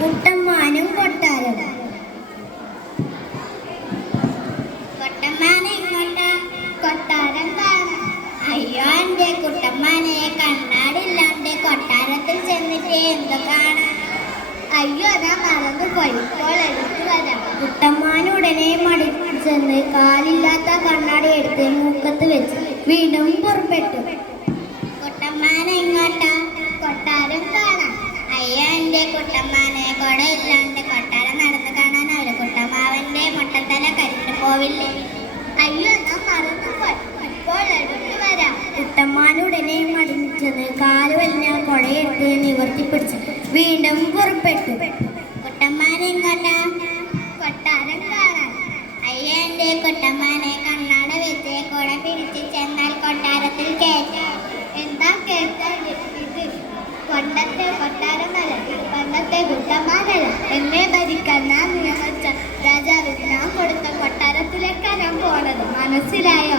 കുട്ടമ്മാനും കൊട്ടാരം. കൊട്ടമ്മാനെ ഇങ്ങോട്ടാ കൊട്ടാരം കാണാം. അയ്യോ എന്റെ കുട്ടമ്മാനെ കണ്ണാടില്ലാണ്ട് കൊട്ടാരത്തിൽ ചെന്നിട്ട് എന്ത് കാണാൻ അയ്യോ അതാ മറന്നു പോയി. ഇപ്പോൾ എടുത്തു വരാം. കുട്ടമ്മാൻ ഉടനെ മടി ചെന്ന് കാലില്ലാത്ത കണ്ണാടി എടുത്ത് മൂക്കത്ത് വെച്ച് വീണ്ടും പുറപ്പെട്ടു. കുട്ടമ്മാനെ കൊട ഇല്ലാണ്ട് കൊട്ടാരം നടന്നു കാണാനാവില്ല കുട്ടമാവന്റെ മുട്ടത്തല കരിഞ്ഞു പോവില്ലേ? അയ്യോ ഞാൻ മറന്നുപോയി ഇപ്പോൾ എടുത്തു വരാം. കുട്ടമ്മാനുടനെ മടിച്ചത് കാൽ വലിഞ്ഞ കൊടയെടുത്ത് നിവർത്തി പിടിച്ച് വീണ്ടും പുറപ്പെട്ടു. കുട്ടമ്മാനെ കണ്ട? കൊട്ടാരം കാണാൻ. അയ്യോ എന്റെ കുട്ടമ്മാനെ കണ്ണാട വെച്ച് കൊട പിടിച്ച് ചെന്നാൽ കൊട്ടാരത്തിൽ കയറ്റാം. എന്താ കേട്ടത്? ഇത് പണ്ടത്തെ കൊട്ടാരമല്ല പണ്ടത്തെ കുട്ടന്മാരല്ല എന്നെ ഭരിക്കാൻ ഞാൻ നിയമിച്ച രാജാവിന് ഞാൻ കൊടുത്ത കൊട്ടാരത്തിലേക്കാണ് ഞാൻ പോണത്. മനസ്സിലായോ?